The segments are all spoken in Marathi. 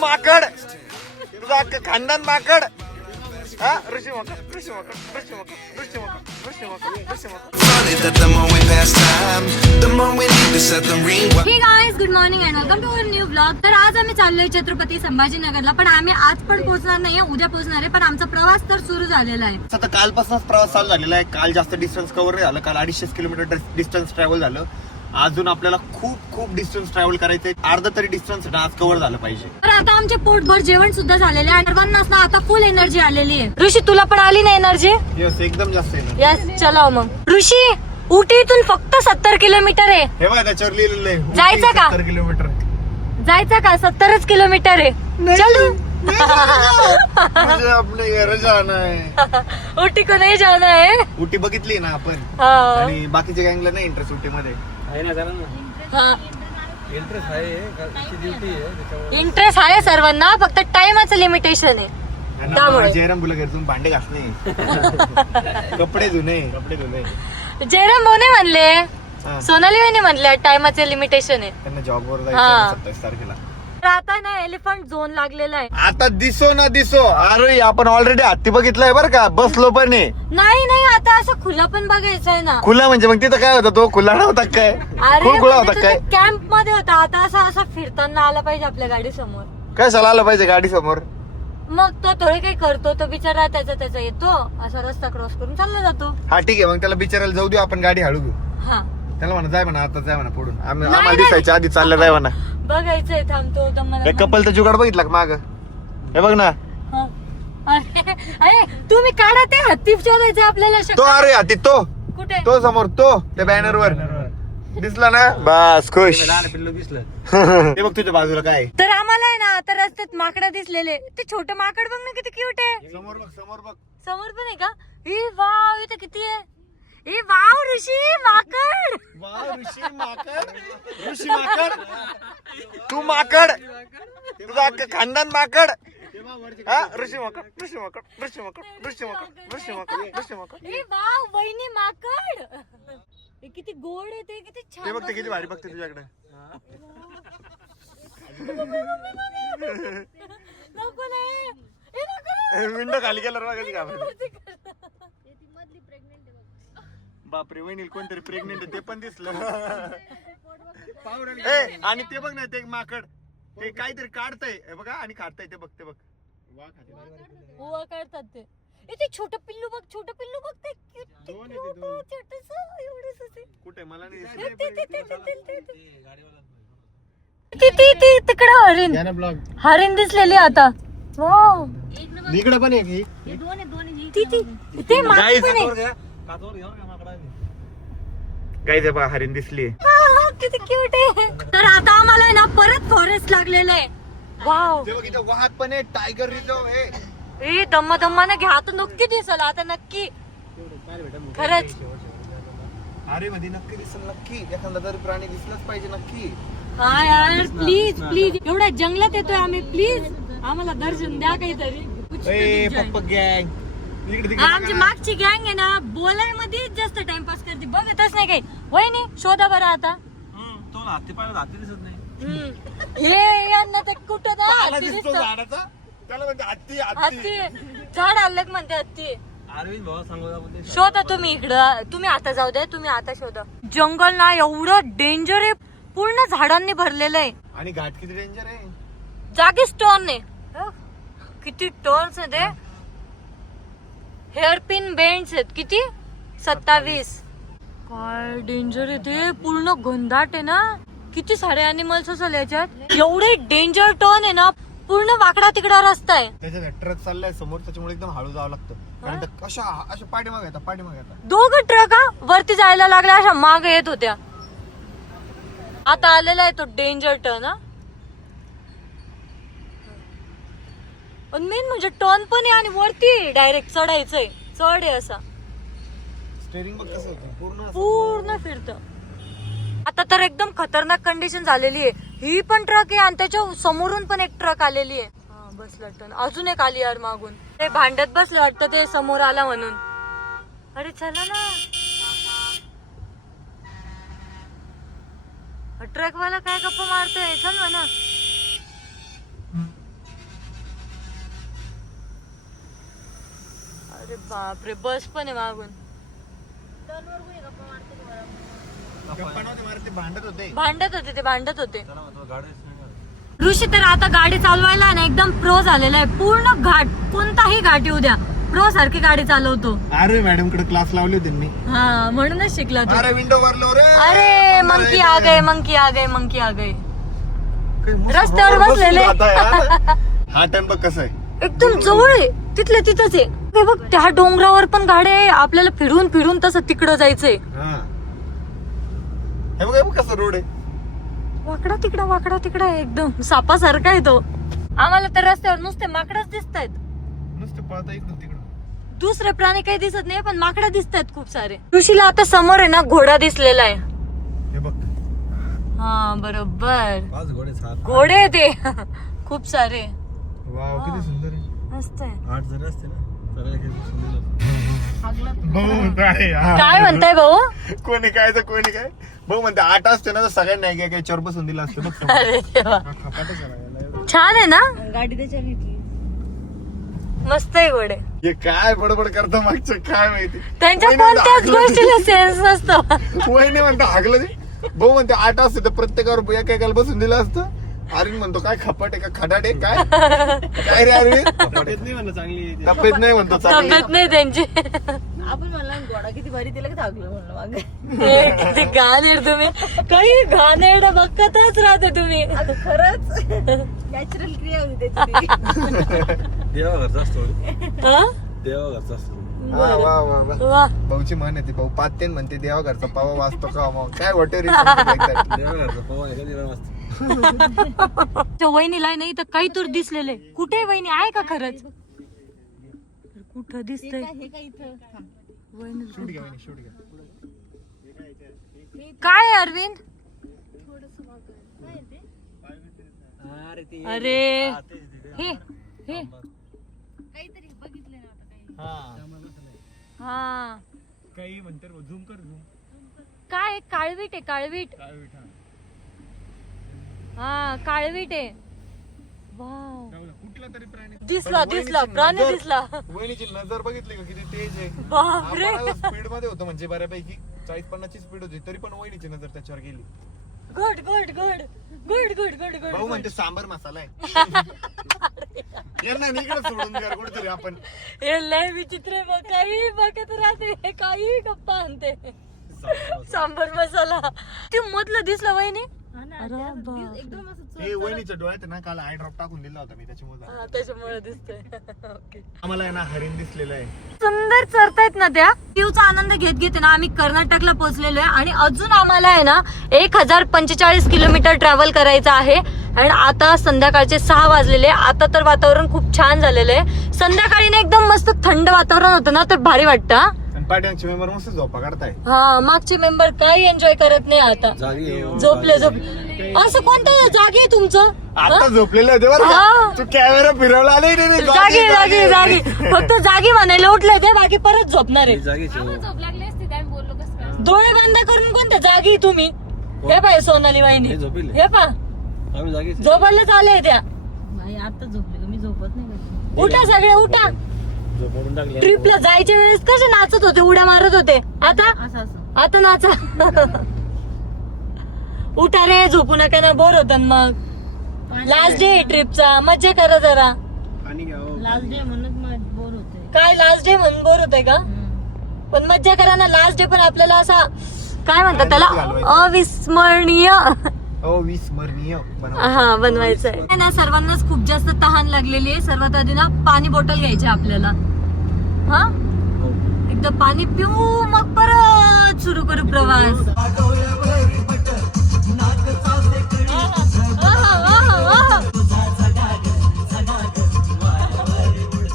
माकड, तुझं अख्खं खानदान माकड. हा ऋषी माकड, ऋषी माकड, ऋषी माकड, ऋषी माकड, ऋषी माकड, Rishi Makad. Hey guys, good morning and welcome to our new vlog. तर आज आम्ही चाललोय छत्रपती संभाजीनगरला, पण आम्ही आज पण पोहोचणार नाहीये, उद्या पोहोचणार आहे. पण आमचा प्रवास तर सुरू झालेला आहे. आता कालपासूनच प्रवास चालू झालेला आहे. काल जास्त डिस्टन्स कव्हर नाही झालं. काल 250 किलोमीटर डिस्टन्स ट्रॅव्हल झालं. अजून आपल्याला खूप खूप डिस्टन्स ट्रॅव्हल करायचंय. अर्धा तरी डिस्टन्स आज कव्हर झालं पाहिजे. तर आता आमचे पोटभर जेवण सुद्धा झालेले आहे. सर्वांनाच ना आता फुल एनर्जी आलेली आहे. ऋषी, तुला पण आली ना एनर्जी? यस, एकदम जास्त आहे. यस, चला मग. ऋषी, उटीतून फक्त 70 किलोमीटर आहे. हे बघा त्याच्यावर लिहिलेलं आहे. जायचं का? 70 किलोमीटर. जायचं का? 70च किलोमीटर आहे. चलो. मुझे अपने घर जाना है. उटी को नाही जाना है. उटी बघितली ना आपण, हाँ. आणि बाकीच्या गँगला नाही इंटरेस्ट उटी मध्ये. हाँ. इंटरेस्ट आहे सर्वांना, फक्त टाइमचं लिमिटेशन आहे. त्यामुळे जयराम बुला घरतून भांडे घासणे, कपडे धुणे. जयराम भाऊ नाही म्हणले, हा. सोनाली वहिनी म्हणले टाइमचे लिमिटेशन आहे. त्यांना जॉबवर हा. जायचं 27 तारखेला. तर आता ना एलिफंट झोन लागलेला आहे. आता दिसो ना दिसो. अरे आपण ऑलरेडी हत्ती बघितलाय बरं का, बसलो पण आहे. नाही, आता असं खुला पण बघायचं आहे ना. खुला म्हणजे मग तिथं काय होता, तो खुला नव्हता काय, खुला होता काय? कॅम्प मध्ये होता. आता असं फिरताना आला पाहिजे आपल्या गाडी समोर. काय सला आलं पाहिजे गाडी समोर. मग तो थोडे काही करतो, तो बिचारा त्याचा येतो, असा रस्ता क्रॉस करून चालला जातो. हा ठीक आहे, मग त्याला बिचारायला जाऊ देऊ आपण, गाडी हळू घेऊ. हा, त्याला म्हणा जाय म्हणा, आता जाय म्हणा पुढून. नाही, आम्हाला नाही. दिसायच्या आधी चाललं जाय म्हणा. बघायचंय, थांबतो हे कपलचा जुगाड बघितला का माग? हे बघ ना, अरे तुम्ही काढा ते हत्ती शोधायचं आपल्याला. तो अरे हत्ती, तो कुठे? तो समोर, तो त्या बॅनर वर दिसला ना, बस खुश. दिसलं. ते बघ तुझ्या बाजूला काय. तर आम्हाला आहे ना आता रस्त्यात माकड दिसलेले. ते छोटं माकड बघ ना, किती क्यूट आहे. समोर बघ, समोर बघ. समोर पण आहे का? ए वाव, इथे किती आहे. ए वाव, ऋषी माकड. वाव, ऋषी माकड, ऋषी माकड, तू माकड, तुझं अख्खं खानदान माकड. हा ऋषी माकड, ऋषी माकड, ऋषी माकड, ऋषी माकड, ऋषी माकड, ऋषी माकड. ए वाव, वहिनी माकड. हे किती गोड आहे, ते किती ते छान. बघते किती भारी बघते तुझ्याकडे. नको नाही. ए, नको. विंडो खाली गेला बघा कशी घाबरते. वरती कर. बापरे, वहिनी कोणतरी प्रेग्नेंट आहे ते पण दिसलं. ए, आणि ते बघ ना, ते माकड ते काहीतरी काढतंय हे बघा, आणि खातंय. ते बघ, ते बघ. उवा काढतात ते. ए, ते छोटं पिल्लू बघ, छोटं पिल्लू बघ, ते छोटंसं, एवढंसं ते. कुठे मला नाही दिसलं. ती तिकडे हरिण, हरिण दिसलेली आता. वाव, इकडे पण आहे. ते माकड पण आहे. गाईज बघा, हरिण दिसली. किती क्यूट आहे. तर आता आम्हाला आहे ना परत फॉरेस्ट लागलेलं आहे. वाव, ते बघ, इथं वाहत पण आहे, टायगर रिझर्व आहे. ए दम्माने घ्या, आता नक्की दिसल, आता नक्की खरंच. अरे मध्ये नक्की दिसेल, नक्की एखादा तरी प्राणी दिसलाच पाहिजे नक्की. हा यार, प्लीज प्लीज, एवढ्या जंगलात येतोय आम्ही, प्लीज आम्हाला दर्शन द्या काहीतरी. पप्पा गँग आमची मागची गँग आहे ना, बोलायमध्ये जास्त टाइमपास करते, बघतच नाही काही. वहिनी शोधा बरं आता. तो हाती पाहिलं हाती दिसत नाही. हे यांना तर कुठं ना हत्ती दिसतं. झाडाचा त्याला म्हणते हत्ती. हत्ती झाड आलं का म्हणते हत्ती. अरविंद भाऊ सांगू शोधा तुम्ही इकडं, तुम्ही आता जाऊ द्या, तुम्ही आता शोधा. जंगल ना एवढं डेंजर आहे, पूर्ण झाडांनी भरलेलं आहे. आणि घाट किती डेंजर आहे. जागीच टर्न आहे. किती टर्न्स आहे ते. हेअरपिन बेंड्स आहेत किती, 27. काय डेंजर आहे ते, पूर्ण घनदाट आहे ना. किती सारे अॅनिमल्स असेल याच्यात. एवढे डेंजर टर्न आहे ना, पूर्ण वाकडा तिकडा रस्ता आहे. त्याच्यात ट्रक चाललाय समोर, त्याच्यामुळे एकदम हळू जावं लागतं. कारण अशा पाठीमागे येतात. दोघं ट्रक वरती जायला लागल्या, अशा माग येत होत्या. आता आलेला आहे तो डेंजर टर्न. मेन म्हणजे टर्न पण आहे आणि वरती डायरेक्ट चढायचंय. चढ आहे असा, स्टेरिंग बघ कसं होतं, पूर्ण फिरत. आता तर एकदम खतरनाक कंडिशन झालेली आहे. ही पण ट्रक आहे आणि त्याच्या समोरून पण एक ट्रक आलेली आहे. बसला टर्न, अजून एक आली यार मागून. ते भांडत बसले वाटतं ते समोर आला म्हणून. अरे चला ना, ट्रक वाला काय गप्पा मारतोय, चल म्हणा. बापरे बस पण आहे मागून. भांडत होते. ऋषी तर आता गाडी चालवायला ना एकदम प्रो झालेला आहे. पूर्ण घाट, कोणताही घाट येऊ द्या, प्रो सारखी गाडी चालवतो. अरे मॅडम कडे क्लास लावले त्यांनी. हा म्हणूनच शिकला तू. अरे विंडो वरलो रे. अरे मंकी आ गए. रस्त्यावर बसलेले. हा टर्न बघ कसं आहे, एकदम जवळ आहे, तिथल्या तिथंच आहे. हे बघ त्या डोंगरावर पण गाड्या आहे. आपल्याला फिरून फिरून तसं तिकडं जायचंय. हे बघ कसं रोड आहे, वाकडा तिकडा आहे, एकदम सापासारखा आहे तो. आम्हाला तर रस्त्यावर नुसते माकडच दिसत आहेत. नुसतं पळता इकडून तिकडून. दुसरे प्राणी काही दिसत नाही, पण माकडा दिसत आहेत खूप सारे. ऋषीला आता समोर आहे ना घोडा दिसलेला आहे. हे बघ. हा बरोबर, 5 घोडे 7 घोडे आहे ते खूप सारे. वाव किती सुंदर आहे. मस्त आहे. 8 जण असते ना सगळ्या काही सुंदर. काय म्हणताय भाऊ? कोणी काय तर कोणी काय. भाऊ म्हणते 8 असते ना तर सगळ्यांनी काय चोर बसून दिला असतं बघ. अरे देवा, छान आहे ना गाडी त्याच्या घेतली. मस्त आहे घोडे. हे काय बडबड करतो मागचं काय माहिती. त्यांच्या वहिनी कोणत्याच म्हणते, गोष्टीला सेन्स नसतो. वहिनी म्हणतो हागलं ते. भाऊ म्हणते 8 असते तर प्रत्येकावर एकेकाला बसून दिलं असतं. अरविंद म्हणतो काय खपाट आहे का खडाट आहे काय काय रे अरविंद. तब्येत नाही म्हणलं चांगली. तब्येत नाही म्हणतो चांगली. तब्येत नाही त्यांची. आपण म्हणला घोडा किती भारी, तिला थाकलो म्हणलं मागे. किती घाणेर तुम्ही, काही घाणेर बघतच राहते तुम्ही. खरंच नॅचरल क्रिया होती त्याची. देवाघरचा असतो. हा? देवाघरचा असतो. वा वा वा वा. वा. भाऊची म्हण येते, भाऊ पातेन म्हणते देवा घरचा पावा वाचतो का मग काय वॉटर exactly. देवाघरचा पवन कधी असतो. त्या वहिनीला नाही तर काही तर दिसलेले. कुठे वहिनी आहे का खरंच? कुठं दिसतंय हे काय इथं थांब. शूट घ्या वहिनी, शूट घ्या. काय आहे, अरविंद? अरे हे हे हा काही म्हणते झूम कर झूम. काय काळवीट आहे, काळवीट. हा काळवीट आहे. वाव, कुठला तरी प्राणी दिसला प्राणी दिसला. वहिनीची नजर बघितली का किती तेज आहे. बापरे, स्पीड मध्ये होतं म्हणजे बऱ्यापैकी 40-50 ची स्पीड होती तरी पण वहिनीची नजर त्याच्यावर गेली. Good good good good good good भाऊ गुड. म्हणते सांबर मसाला आहे. यांना इकडे सोडून द्या कुठेतरी आपण. हे लय विचित्र आहे बघ, काही बघत राहते, हे काही गप्पा आणते. सांबर मसाला ते मधलं दिसलं वहिनी. हा ना, अरे त्या- बाप. एकदम असं हे वहिनीच्या डोळ्यात ना काल आय ड्रॉप टाकून दिला होता मी त्याच्यामुळे. हा, त्याच्यामुळे दिसतंय. ओके. आम्हाला आहे ना हरिण दिसलेलं आहे. सुंदर चरतायत ना त्या. व्ह्यूचा आनंद घेत घेत ना आम्ही कर्नाटकला पोहोचलेलो आहे आणि अजून आम्हाला आहे ना 1045 किलोमीटर ट्रॅव्हल करायचं आहे. आणि आता संध्याकाळचे 6 वाजलेले. आता तर वातावरण खूप छान झालेलं आहे. संध्याकाळी ना एकदम मस्त थंड वातावरण होतं ना तर भारी वाटतं. आणि पाट्यांचे मेंबर मस्त झोपा काढताय. हा, मागचे मेंबर काही एन्जॉय करत नाही आता. जागी झोपले. असं कोणतं जागी आहे तुमचं? आता झोपलेलं होते बरं हा. का? तू कॅमेरा फिरवला नाही रे. जागी जागी जागी, फक्त जागी म्हणायला उठले ते, बाकी परत झोपणार आहे. जागीच आहे. डोळे बंद करून कोणत्या जागी तुम्ही? हे पाय सोनाली वाहिनी, हे झोपले. हे पा आम्ही जागीच आहे. झोपायलाच आले त्या. नाही, आता झोपले का? मी झोपत नाही कधी. उठा सगळे उठा. झोपून टाकले. ट्रिपला जायच्या वेळेस कसे नाचत होते, उड्या मारत होते. आता असं आता नाचा. उठा रे, झोपू नका ना, बोर होत मग. लास्ट डे ट्रिपचा, मज्जा करा जरा. आणि घ्यावं. लास्ट डे म्हणून मग बोर होते. काय लास्ट डे म्हणून बोर होते का? पण मज्जा करा ना. लास्ट डे पण आपल्याला असा काय म्हणतात त्याला, अविस्मरणीय अविस्मरणीय हा बनवायचं आहे ना. सर्वांनाच खूप जास्त तहान लागलेली आहे. सर्वात आधी ना पाणी बॉटल घ्यायची आपल्याला. हा, एकदा पाणी पिऊ मग परत सुरू करू प्रवास.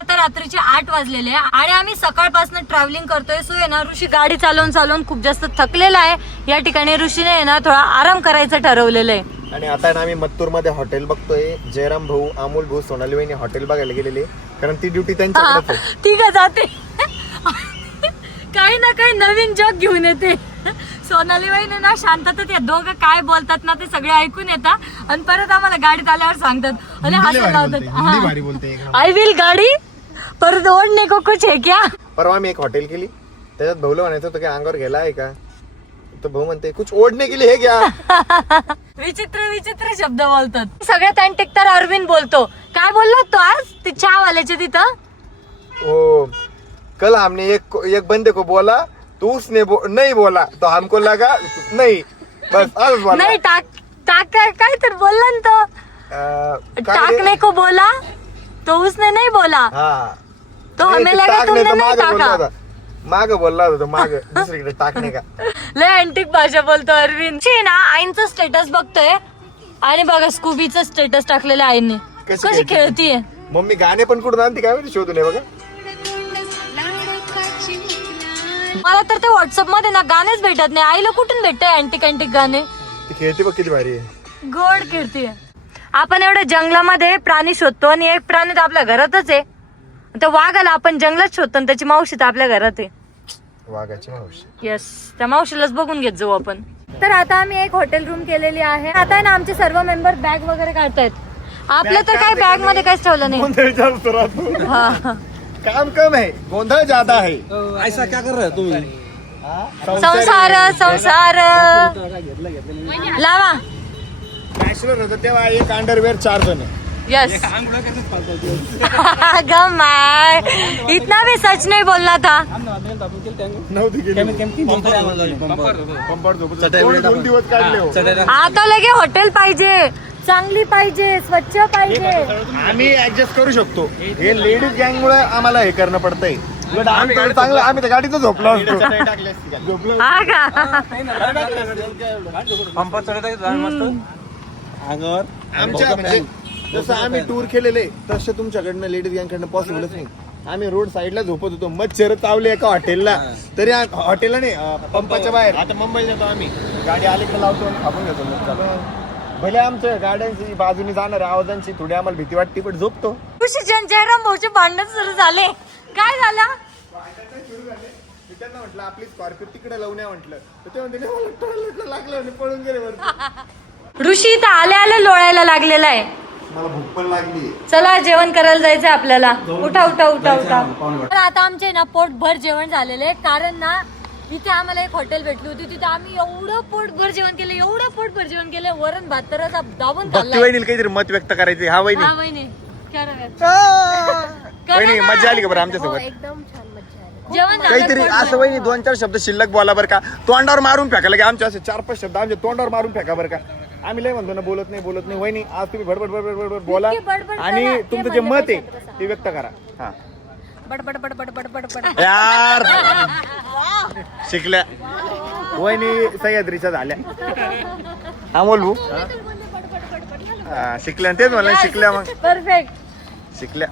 आता रात्रीचे 8 वाजलेले आहे आणि आम्ही सकाळपासून ट्रॅव्हलिंग करतोय. सो आहे ना ऋषी गाडी चालवून चालवून खूप जास्त थकलेला आहे. या ठिकाणी ऋषीने आहे ना थोडा आराम करायचं ठरवलेलं आहे. आणि आता ना आम्ही मत्तूर मध्ये हॉटेल बघतोय. जयराम भाऊ, अमोल भाऊ, सोनाली वहिनी हॉटेल बघायला गेलेले, कारण ती ड्युटी त्यांच्याकडे. ठीक आहे, जाते. काही ना काही नवीन जग घेऊन येते. सोनाली वहिनी ना शांततेत या दोघं काय बोलतात ना ते सगळे ऐकून येतात आणि परत आम्हाला गाडीत आल्यावर सांगतात आणि हसायला लावतात. बोलते. आई विल गाडी परत ओढणे को कुछ है क्या. परवा आम्ही एक हॉटेल केली, त्याच्यात भाऊला म्हणायचं होतं की अंगावर गेला आहे का, तर भाऊ म्हणते कुछ ओढणे के लिए हे घ्या. विचित्र विचित्र शब्द बोलतात. सगळ्यात अँटिक तर अरविंद बोलतो. काय बोललो तो आज ते चहा वाल्याच्या तिथं? ओ कल हमने एक बंदे को बोला तो उसने नहीं बोला तो हमको लगा नहीं, बस आज बोला. नाही टाक काय तर बोलला ना तो. टाकने को बोला तो उसने नहीं बोला, हा तो हमें लगा तुमने नहीं टाका. माग बोलला होता माग दुसरीकडे टाकणे का. लय अँटिक भाषा बोलतो अरविंद. ना आईंचं स्टेटस बघतोय आणि बघा स्कूबीचं स्टेटस टाकलेलं आईने. कशी खेळतीये. मम्मी गाणे पण कुठून आणते काय माहिती, शोधून बघा. मला तर ते व्हॉट्सअप मध्ये ना गाणेच भेटत नाही. आईला कुठून भेटतंय अँटिक गाणे. ती खेळते बघ किती भारी आहे. गोड खेळतीये. आपण एवढ्या जंगलामध्ये प्राणी शोधतो आणि एक प्राणी तर आपल्या घरातच आहे. त्या वाघाला आपण जंगलात शोधतो आणि त्याची मावशी तर आपल्या घरात आहे. वाघाची मावशी. येस, त्या मावशीलाच बघून घेत जाऊ आपण. तर आता आम्ही एक हॉटेल रूम केलेली आहे. आता आहे ना आमचे सर्व मेंबर बॅग वगैरे काढतायत. आपलं तर काय बॅग मध्ये काहीच ठेवलं नाही. गोंधळ जास्त राहतो. हा. काम कम है, गोंधळ ज्यादा है. ऐसा क्या कर रहे हो तुम्ही? संसार लावा. बॅचलर होतो तेव्हा एक अंडरवेअर 4 जण. यस. गमाय इतना भी सच नहीं बोलना था. नव्हती गेली. पंपावर झोपत होतो. 2 दिवस काढले हो. आता लगे हॉटेल पाहिजे, चांगली पाहिजे, स्वच्छ पाहिजे. आम्ही ऍडजस्ट करू शकतो. हे लेडीज गँग मुळे आम्हाला हे करणं पडतंय. आम्ही चांगलं आम्ही त्या गाडीतच झोपलो असतो. हा का. पंपात चढत मस्त अंगावर. आमच्या म्हणजे जसं आम्ही टूर केलेले तसं तुमच्याकडनं लेडीज गँग कडनं पॉसिबलच नाही. आम्ही रोड साईडला झोपत होतो. मच्छर चावले एका हॉटेलला, तरी हॉटेलला नाही पंपाच्या बाहेर. आता मुंबईला जातो आम्ही, गाडी अलीकडे लावतो आपण घेतो. भले आमच्या गाड्यांची बाजूने जाणार आवाजांची थोडी आम्हाला भीती वाटते, पण झोपतो. जयराम भाऊचे भांडण सुरू झाले. काय झालं? मी त्यांना म्हटलं आपली स्कॉर्पिओ तिकडे लावून म्हटलं, तर ते म्हणते मला टॉयलेटला लागलं आणि पळून गेले वरती. ऋषी इथं आल्या लोळायला लागलेला आहे. मला भूक पण लागली. चला जेवण करायला जायचंय आपल्याला. उठा. तर आता आमचे ना पोटभर जेवण झालेले, कारण ना इथे आम्हाला एक हॉटेल भेटली होती. तिथे आम्ही एवढं पोटभर जेवण केलं, वरण भात तर असा दाबून खाल्ला. वहिनी काहीतरी मत व्यक्त करायचे. हा वहिनी. हा वहिनी क्या वहिनी मजा आली का बरं आमच्यासोबत? एकदम छान मज्जा आली. जेवण काहीतरी असं वहिनी 2-4 शब्द शिल्लक बोला बरं का. तोंडावर मारून फेका की आमचे असे 4-5 शब्द आमच्या तोंडावर मारून फेका बरं का. आम्ही लय म्हणतो ना बोलत नाही वहिनी, आज तुम्ही बडबड बोला आणि तुमचं जे मत आहे ते व्यक्त करा. हा बडबड यार शिकल्या वहिनी सह्याद्रीच्या झाल्या. हा बोलू शिकल्या तेच म्हणलं. शिकल्या मग परफेक्ट शिकल्या.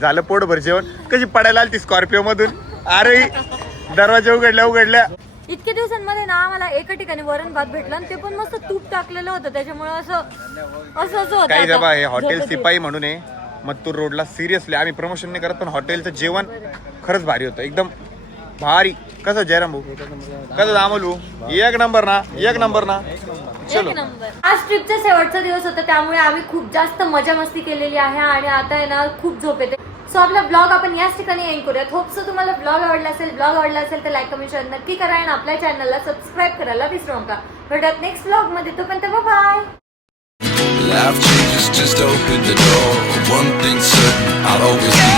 झालं पोटभर जेवण. कशी पडायला आली ती स्कॉर्पिओ मधून. अरे दरवाजा उघडल्या. इतक्या दिवसांमध्ये ना आम्हाला एका ठिकाणी वरण भात भेटला आणि ते पण मस्त तूप टाकलेलं होतं. त्याच्यामुळे असंच होतं. काही जबा हे हॉटेल झोपेत. सिपाई म्हणून आहे मत्तूर रोडला. सिरियसली आम्ही प्रमोशन नाही करत, पण हॉटेलचं जेवण खरंच भारी होतं, एकदम भारी. कसं जयराम भाऊ, कसं अमोल भाऊ? एक नंबर ना. चलो. एक नंबर. आज ट्रिपचा शेवटचा दिवस होता, त्यामुळे आम्ही खूप जास्त मजा मस्ती केलेली आहे आणि आता आहे ना खूप झोप येते. सो आपला ब्लॉग आपण याच ठिकाणी एंड करूयात. होप सो तुम्हाला ब्लॉग आवडला असेल तर लाईक कमेंट शेअर नक्की करा आणि आपल्या चॅनलला सबस्क्राईब करायला विसरू नका. भेटूयात नेक्स्ट ब्लॉग मध्ये. तोपर्यंत bye. Life changes, just open the door. One thing certain, I'll always be